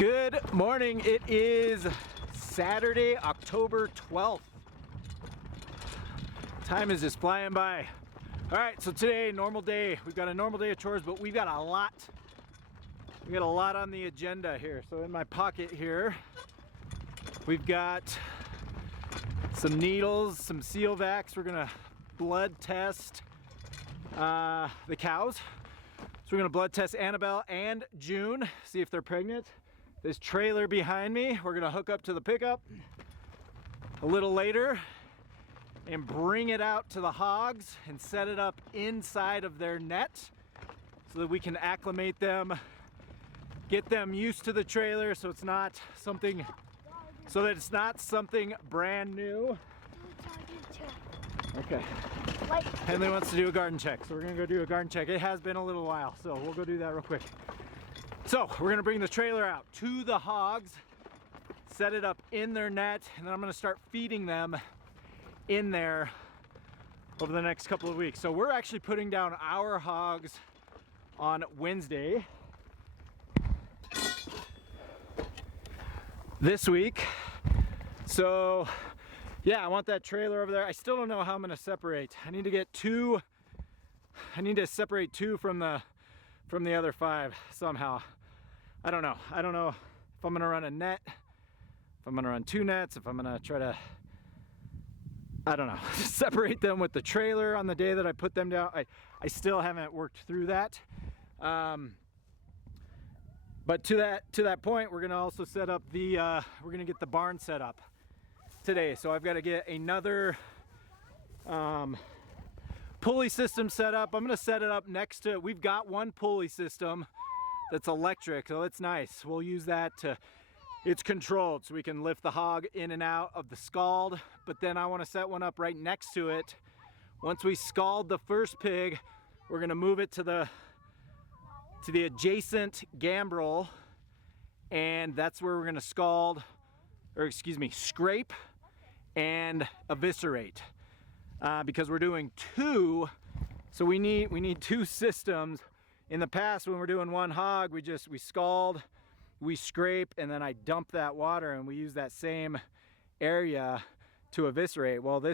Good morning. It is Saturday, October 12th. Time is just flying by. All right, so today, normal day. We've got a normal day of chores, but we've got a lot. We got a lot on the agenda here. So in my pocket here, we've got some needles, some seal vacs. We're gonna blood test the cows. So we're gonna blood test Annabelle and June, see if they're pregnant. This trailer behind me, we're gonna hook up to the pickup a little later and bring it out to the hogs and set it up inside of their net so that we can acclimate them, get them used to the trailer so it's not something, brand new. Okay. Henley wants to do a garden check, so we're gonna go do a garden check. It has been a little while, so we'll go do that real quick. So we're gonna bring the trailer out to the hogs, set it up in their net, and then I'm gonna start feeding them in there over the next couple of weeks. So we're actually putting down our hogs on Wednesday this week. So yeah, I want that trailer over there. I still don't know how I'm gonna separate. I need to separate two from the other five somehow. I don't know if I'm gonna run a net, if I'm gonna run two nets, if I'm gonna try to, I don't know, separate them with the trailer on the day that I put them down. I still haven't worked through that. But to that point, we're gonna also set up we're gonna get the barn set up today. So I've got to get another pulley system set up. I'm gonna set it up next to, we've got one pulley system that's electric, so it's nice. We'll use that it's controlled, so we can lift the hog in and out of the scald, but then I want to set one up right next to it. Once we scald the first pig, we're gonna move it to the adjacent gambrel, and that's where we're gonna scrape and eviscerate, because we're doing two, so we need two systems. In the past, when we're doing one hog, we scald, we scrape, and then I dump that water, and we use that same area to eviscerate. Well,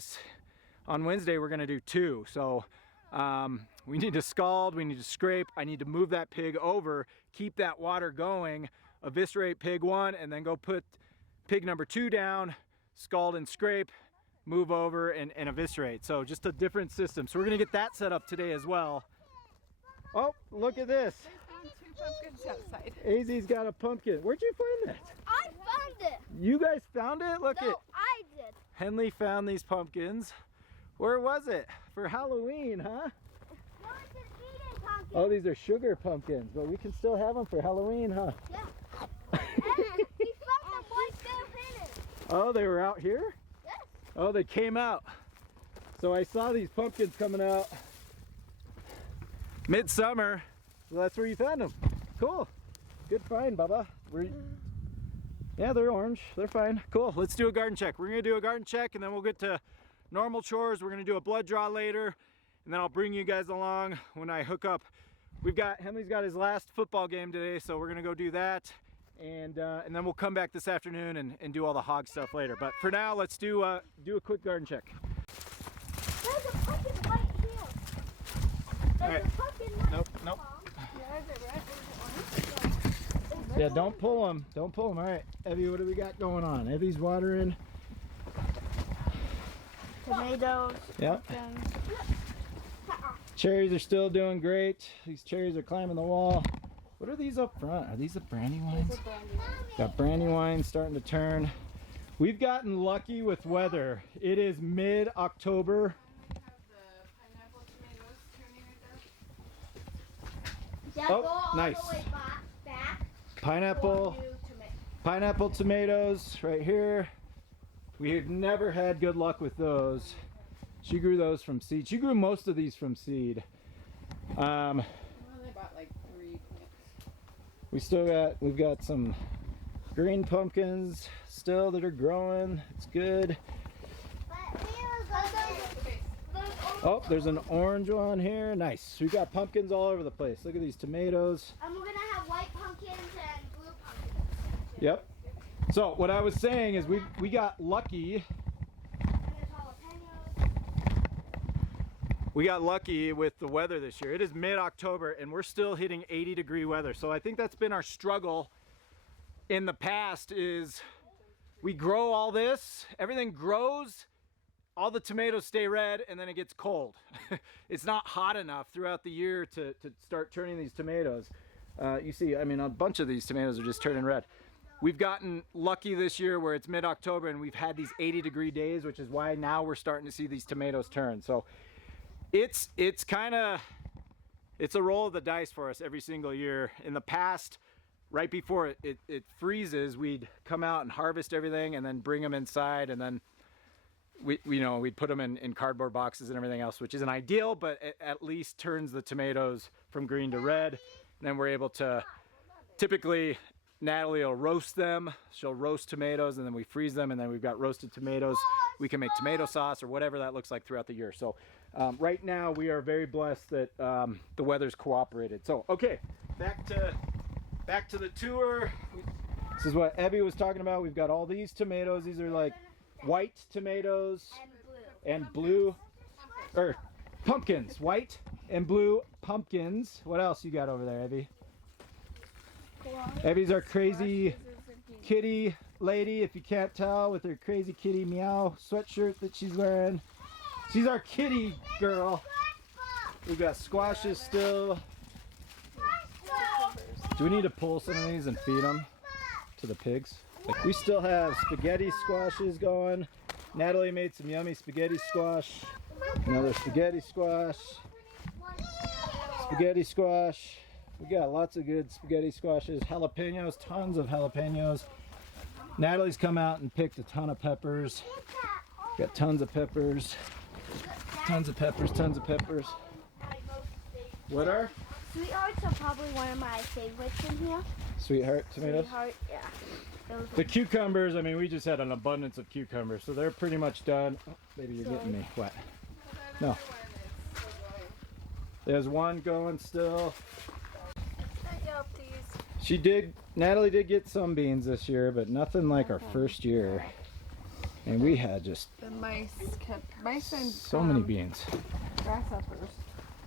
on Wednesday we're gonna do two, so we need to scald, we need to scrape, I need to move that pig over, keep that water going, eviscerate pig one, and then go put pig number two down, scald and scrape, move over and eviscerate. So just a different system. So we're gonna get that set up today as well. Oh, look at this. I found two pumpkins outside. Aizy's got a pumpkin. Where'd you find that? I found it. You guys found it? Look No, at. I did. Henley found these pumpkins. Where was it? For Halloween, huh? No, it's an eating pumpkin. Oh, these are sugar pumpkins, but we can still have them for Halloween, huh? Yeah. And we found them right there hidden. Oh, they were out here? Yes. Oh, they came out. So I saw these pumpkins coming out midsummer. Well, that's where you found them. Cool. Good find, Bubba. Yeah, they're orange. They're fine. Cool. Let's do a garden check. We're going to do a garden check, and then we'll get to normal chores. We're going to do a blood draw later, and then I'll bring you guys along when I hook up. Henley's got his last football game today, so we're going to go do that. And then we'll come back this afternoon and do all the hog stuff later. But for now, let's do a quick garden check. There's a pumpkin right here. There's a pumpkin right Nope. Yeah, don't pull them. Don't pull them. All right, Evie, what do we got going on? Evie's watering. Tomatoes. Yep. Cherries are still doing great. These cherries are climbing the wall. What are these up front? Are these the brandywines? Got brandywines starting to turn. We've gotten lucky with weather. It is mid-October. Oh, nice. Pineapple tomatoes right here. We have never had good luck with those. She grew those from seed. She grew most of these from seed. Well, they bought like 3 plants. We've got some green pumpkins still that are growing. It's good. Oh, there's an orange one here. Nice. We've got pumpkins all over the place. Look at these tomatoes. And we're gonna have white pumpkins and blue pumpkins. Yep. So what I was saying is we got lucky. We got lucky with the weather this year. It is mid-October and we're still hitting 80-degree weather. So I think that's been our struggle in the past is we grow all this, everything grows, all the tomatoes stay red and then it gets cold. It's not hot enough throughout the year to start turning these tomatoes. You see, I mean, a bunch of these tomatoes are just turning red. We've gotten lucky this year where it's mid-October and we've had these 80-degree days, which is why now we're starting to see these tomatoes turn. So it's a roll of the dice for us every single year. In the past, right before it freezes, we'd come out and harvest everything and then bring them inside, and then we'd put them in cardboard boxes and everything else, which isn't ideal, but it at least turns the tomatoes from green to red. And then we're able to, typically Natalie will roast them. She'll roast tomatoes and then we freeze them, and then we've got roasted tomatoes. We can make tomato sauce or whatever that looks like throughout the year. So right now we are very blessed that the weather's cooperated. So okay, back to the tour. This is what Abby was talking about. We've got all these tomatoes. These are like white tomatoes and blue, or pumpkins, white and blue pumpkins. What else you got over there, Abby? Abby's our crazy kitty lady, if you can't tell, with her crazy kitty meow sweatshirt that she's wearing. She's our kitty girl. We've got squashes still. Do we need to pull some of these and feed them to the pigs? Like, we still have spaghetti squashes going. Natalie made some yummy spaghetti squash. Another spaghetti squash. Spaghetti squash. We got lots of good spaghetti squashes. Jalapenos, tons of jalapenos. Natalie's come out and picked a ton of peppers. Got tons of peppers. Tons of peppers, tons of peppers. What are? Sweethearts are probably one of my favorites in here. Sweetheart tomatoes? Sweetheart, yeah. The cucumbers, I mean, we just had an abundance of cucumbers, so they're pretty much done. Oh, baby, you're getting me wet. No. There's one going still. Natalie did get some beans this year, but nothing like our first year. And we had just The mice and so many beans. grasshoppers.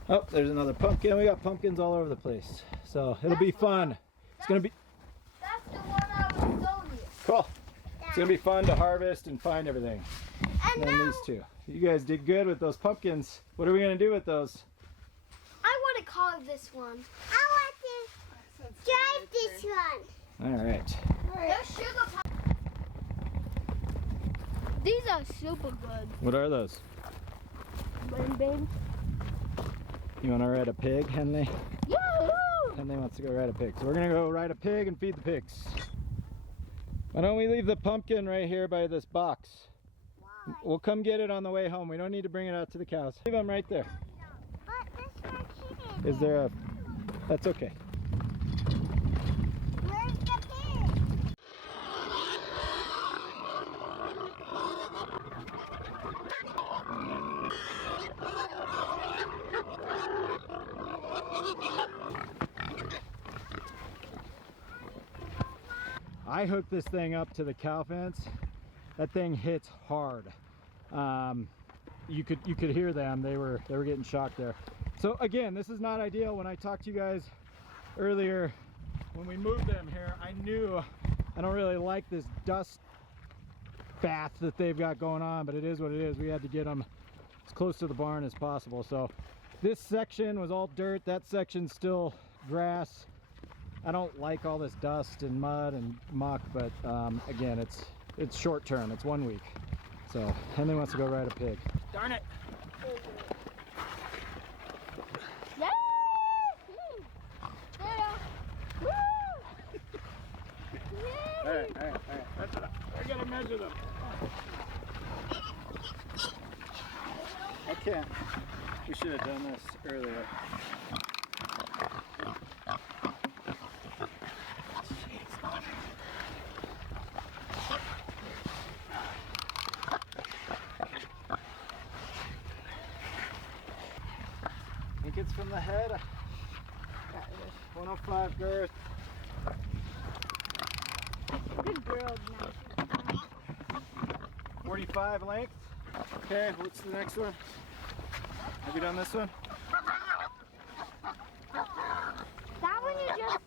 Oh, there's another pumpkin. We got pumpkins all over the place. So it'll be fun. It's gonna be That's the one I was showing you. cool. It's gonna be fun to harvest and find everything. And And then now, these two. You guys did good with those pumpkins. What are we gonna do with those? I want to call this one. I want to drive this one. All right. They're sugar pop. These are super good. What are those? Baby. You wanna ride a pig, Henley? Yahoo! Henley wants to go ride a pig. So we're gonna go ride a pig and feed the pigs. Why don't we leave the pumpkin right here by this box? Why? We'll come get it on the way home. We don't need to bring it out to the cows. Leave them right there. But there's no kid in Is there a... That's okay. Where's the pig? I hooked this thing up to the cow fence. That thing hits hard. You could hear them. They were getting shocked there. So again, this is not ideal. When I talked to you guys earlier, when we moved them here, I knew I don't really like this dust bath that they've got going on, but it is what it is. We had to get them as close to the barn as possible. So this section was all dirt. That section's still grass. I don't like all this dust and mud and muck, but again, it's short term. It's 1 week. So Henley wants to go ride a pig. Darn it! Yeah! Yeah! Woo! All right. That's enough. I gotta measure them. I can't. We should have done this earlier. I think it's from the head. 105 girth. 45 length. Okay, what's the next one? Have you done this one? That one you just...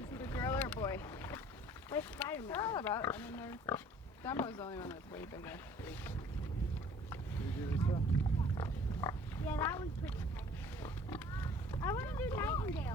Is it a girl or a boy? Like Spider-Man. They're all about. I mean, Dumbo's the only one that's way bigger. Can you do this one? Yeah, that one's pretty tiny. I want to do Nightingale.